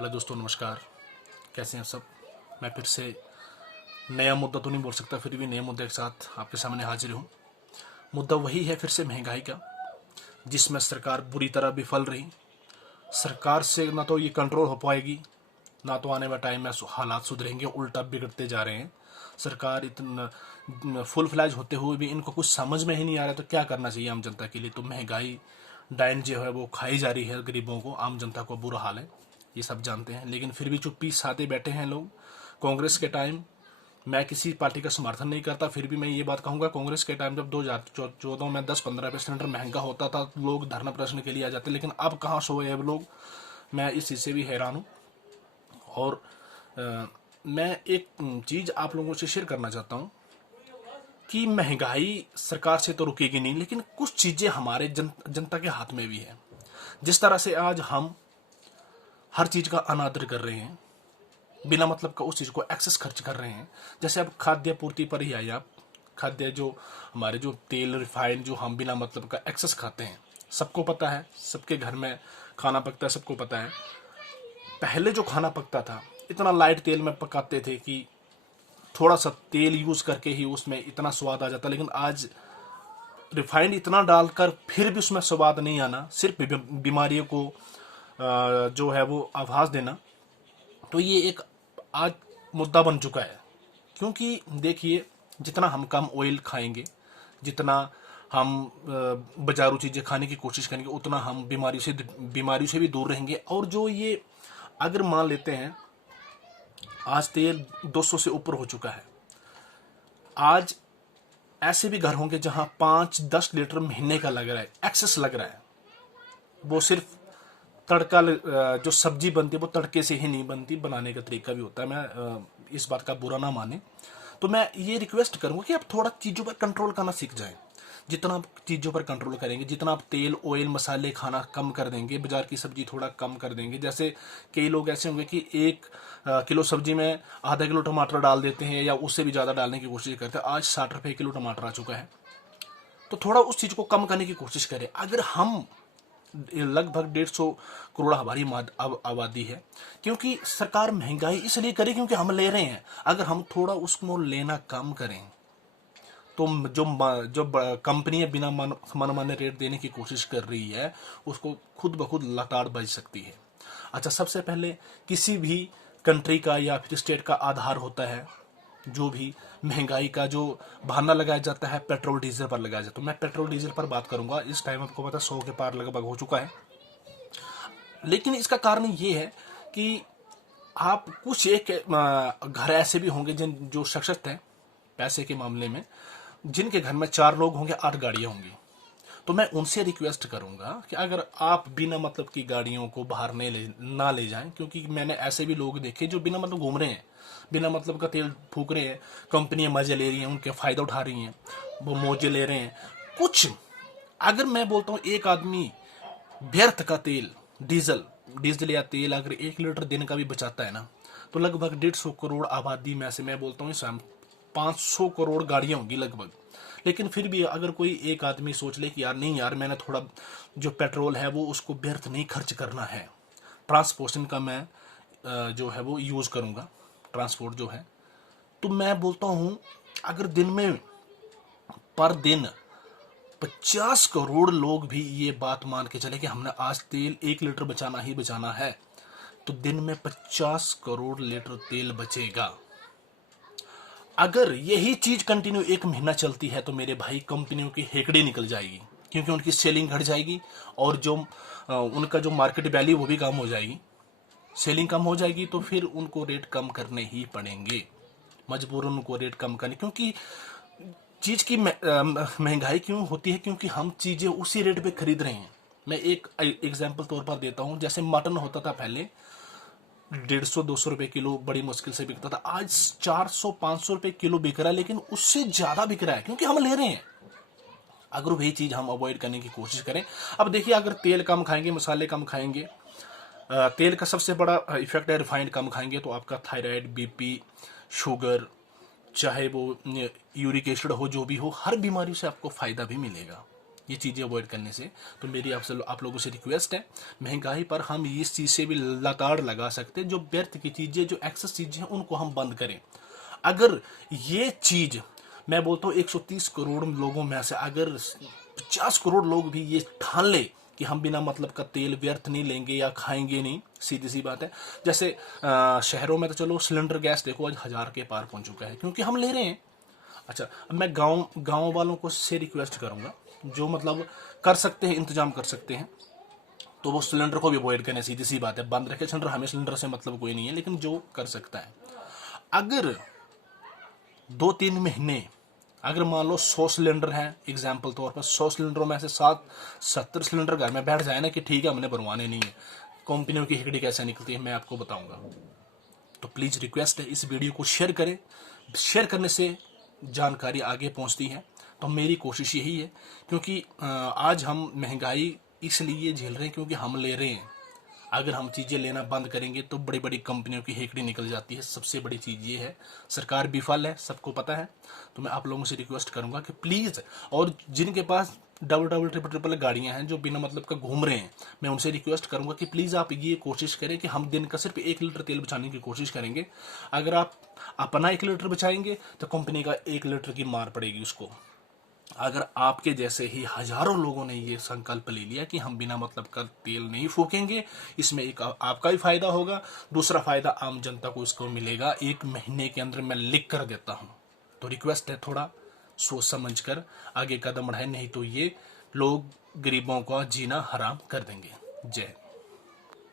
Hello दोस्तों, नमस्कार। कैसे हैं सब। मैं फिर से नया मुद्दा तो नहीं बोल सकता, फिर भी नए मुद्दे के साथ आपके सामने हाजिर हूँ। मुद्दा वही है फिर से महंगाई का, जिसमें सरकार बुरी तरह विफल रही। सरकार से ना तो ये कंट्रोल हो पाएगी, ना तो आने वाले टाइम में हालात सुधरेंगे, उल्टा बिगड़ते जा रहे हैं। सरकार इतना फुल फ्लैज होते हुए भी इनको कुछ समझ में ही नहीं आ रहा, तो क्या करना चाहिए आम जनता के लिए। तो महंगाई डायन जो है वो खाई जा रही है गरीबों को, आम जनता को बुरा हाल है, ये सब जानते हैं। लेकिन फिर भी चुप्पी साधे बैठे हैं लोग। कांग्रेस के टाइम, मैं किसी पार्टी का समर्थन नहीं करता, फिर भी मैं ये बात कहूंगा, कांग्रेस के टाइम जब 2014 में 10-15 रुपये सिलेंडर महंगा होता था, लोग धरना प्रदर्शन के लिए आ जाते। लेकिन अब कहाँ सोए अब लोग, मैं इस चीज़ से भी हैरान हूँ। और मैं एक चीज़ आप लोगों से शेयर करना चाहता हूँ कि महंगाई सरकार से तो रुकेगी नहीं, लेकिन कुछ चीज़ें हमारे जनता के हाथ में भी है। जिस तरह से आज हम हर चीज़ का अनादर कर रहे हैं, बिना मतलब का उस चीज़ को एक्सेस खर्च कर रहे हैं। जैसे अब खाद्य पूर्ति पर ही आए आप। खाद्य जो हमारे जो तेल रिफाइंड जो हम बिना मतलब का एक्सेस खाते हैं, सबको पता है, सबके घर में खाना पकता है, सबको पता है। पहले जो खाना पकता था इतना लाइट तेल में पकाते थे कि थोड़ा सा तेल यूज़ करके ही उसमें इतना स्वाद आ जाता। लेकिन आज रिफाइंड इतना डालकर फिर भी उसमें स्वाद नहीं आना, सिर्फ बीमारियों को जो है वो आभास देना। तो ये एक आज मुद्दा बन चुका है। क्योंकि देखिए, जितना हम कम ऑयल खाएंगे, जितना हम बाजारू चीज़ें खाने की कोशिश करेंगे, उतना हम बीमारियों से भी दूर रहेंगे। और जो ये अगर मान लेते हैं आज तेल 200 से ऊपर हो चुका है, आज ऐसे भी घर होंगे जहां 5-10 लीटर महीने का लग रहा है, एक्सेस लग रहा है। वो सिर्फ तड़का जो सब्जी बनती है वो तड़के से ही नहीं बनती, बनाने का तरीका भी होता है। मैं इस बात का बुरा ना माने, तो मैं ये रिक्वेस्ट करूंगा कि आप थोड़ा चीज़ों पर कंट्रोल करना सीख जाएं। जितना आप चीज़ों पर कंट्रोल करेंगे, जितना आप तेल ऑयल मसाले खाना कम कर देंगे, बाजार की सब्जी थोड़ा कम कर देंगे। जैसे कई लोग ऐसे होंगे कि 1 किलो सब्जी में आधा किलो टमाटर डाल देते हैं या उससे भी ज़्यादा डालने की कोशिश करते हैं। आज 60 रुपये किलो टमाटर आ चुका है। तो थोड़ा उस चीज़ को कम करने की कोशिश करें। अगर हम लगभग 150 करोड़ हमारी आबादी है, क्योंकि सरकार महंगाई इसलिए करे क्योंकि हम ले रहे हैं। अगर हम थोड़ा उसको लेना कम करें तो जो कंपनियां बिना मनमाने रेट देने की कोशिश कर रही है, उसको खुद ब खुद लताड़ बज सकती है। अच्छा, सबसे पहले किसी भी कंट्री का या फिर स्टेट का आधार होता है, जो भी महंगाई का जो बहाना लगाया जाता है पेट्रोल डीजल पर लगाया जाता है। तो मैं पेट्रोल डीजल पर बात करूंगा। इस टाइम आपको पता 100 के पार लगभग हो चुका है। लेकिन इसका कारण ये है कि आप कुछ एक घर ऐसे भी होंगे जिन जो सशक्त हैं पैसे के मामले में, जिनके घर में 4 लोग होंगे, 8 गाड़ियां होंगी। तो मैं उनसे रिक्वेस्ट करूंगा कि अगर आप बिना मतलब की गाड़ियों को बाहर ना ले जाएं, क्योंकि मैंने ऐसे भी लोग देखे जो बिना मतलब घूम रहे हैं, बिना मतलब का तेल फूक रहे हैं। कंपनियां मजे ले रही हैं, उनके फायदा उठा रही हैं, वो मौजे ले रहे हैं कुछ। अगर मैं बोलता हूँ एक आदमी व्यर्थ का तेल, डीजल डीजल या तेल अगर 1 लीटर दिन का भी बचाता है ना, तो लगभग 150 करोड़ आबादी में से मैं बोलता हूँ 500 करोड़ गाड़ियां होंगी लगभग। लेकिन फिर भी अगर कोई एक आदमी सोच ले कि यार नहीं यार, मैंने थोड़ा जो पेट्रोल है वो उसको व्यर्थ नहीं खर्च करना है, ट्रांसपोर्टेशन का मैं जो है वो यूज़ करूँगा, ट्रांसपोर्ट जो है, तो मैं बोलता हूँ अगर दिन में पर दिन 50 करोड़ लोग भी ये बात मान के चले कि हमने आज तेल 1 लीटर बचाना ही बचाना है, तो दिन में 50 करोड़ लीटर तेल बचेगा। अगर यही चीज कंटिन्यू 1 महीना चलती है तो मेरे भाई कंपनियों की हेकड़ी निकल जाएगी, क्योंकि उनकी सेलिंग घट जाएगी और जो उनका जो मार्केट वैल्यू वो भी कम हो जाएगी। सेलिंग कम हो जाएगी तो फिर उनको रेट कम करने ही पड़ेंगे, मजबूरन उनको रेट कम करने। क्योंकि चीज की महंगाई क्यों होती है, क्योंकि हम चीजें उसी रेट पे खरीद रहे हैं। मैं एक एग्जांपल तौर पर देता हूं। जैसे मटन होता था पहले 150-200 रुपए किलो बड़ी मुश्किल से बिकता था, आज 400-500 रुपए किलो बिक रहा है, लेकिन उससे ज्यादा बिक रहा है क्योंकि हम ले रहे हैं। अगर वही चीज हम अवॉइड करने की कोशिश करें, अब देखिए अगर तेल कम खाएंगे, मसाले कम खाएंगे, तेल का सबसे बड़ा इफेक्ट है रिफाइंड कम खाएंगे तो आपका थायराइड, बीपी, शुगर, चाहे वो यूरिक एसिड हो, जो भी हो, हर बीमारी से आपको फायदा भी मिलेगा। ये चीज़ें अवॉइड करने से। तो मेरी आप लोगों से रिक्वेस्ट है, महंगाई पर हम इस चीज़ से भी लगातार लगा सकते हैं, जो व्यर्थ की चीज़ें, जो एक्सेस चीज़ें हैं, उनको हम बंद करें। अगर ये चीज़, मैं बोलता हूँ 130 करोड़ लोगों में से अगर 50 करोड़ लोग भी ये ठान ले कि हम बिना मतलब का तेल व्यर्थ नहीं लेंगे या खाएंगे नहीं, सीधी सी बात है। जैसे शहरों में तो चलो सिलेंडर गैस देखो आज 1000 के पार पहुंच चुका है, क्योंकि हम ले रहे हैं। अच्छा, अब मैं गांव वालों को से रिक्वेस्ट करूंगा, जो मतलब कर सकते हैं, इंतजाम कर सकते हैं, तो वो सिलेंडर को भी अवॉइड करें। सीधी सी बात है, बंद रखे सिलेंडर, हमें सिलेंडर से मतलब कोई नहीं है, लेकिन जो कर सकता है, अगर 2-3 महीने, अगर मान लो 100 सिलेंडर हैं, एग्जाम्पल तौर पर 100 सिलेंडरों में से 70 सिलेंडर घर में बैठ जाए ना कि ठीक है हमने भरवाने नहीं है, कंपनियों की हिकड़ी कैसे निकलती है मैं आपको बताऊंगा। तो प्लीज़ रिक्वेस्ट है, इस वीडियो को शेयर करें। शेयर करने से जानकारी आगे पहुंचती है। तो मेरी कोशिश यही है, क्योंकि आज हम महंगाई इसलिए झेल रहे हैं क्योंकि हम ले रहे हैं। अगर हम चीज़ें लेना बंद करेंगे तो बड़ी बड़ी कंपनियों की हेकड़ी निकल जाती है। सबसे बड़ी चीज़ ये है, सरकार विफल है, सबको पता है। तो मैं आप लोगों से रिक्वेस्ट करूंगा कि प्लीज़, और जिनके पास डबल ट्रिपल गाड़ियां हैं, जो बिना मतलब का घूम रहे हैं, मैं उनसे रिक्वेस्ट करूंगा कि प्लीज़ आप ये कोशिश करें कि हम दिन का सिर्फ 1 लीटर तेल बचाने की कोशिश करेंगे। अगर आप अपना 1 लीटर बचाएंगे तो कंपनी का 1 लीटर की मार पड़ेगी उसको। अगर आपके जैसे ही हजारों लोगों ने ये संकल्प ले लिया कि हम बिना मतलब का तेल नहीं फूकेंगे, इसमें एक आपका भी फायदा होगा, दूसरा फायदा आम जनता को इसको मिलेगा। 1 महीने के अंदर मैं लिख कर देता हूं। तो रिक्वेस्ट है, थोड़ा सोच समझ कर आगे कदम बढ़ाएं, नहीं तो ये लोग गरीबों का जीना हराम कर देंगे। जय हिंद।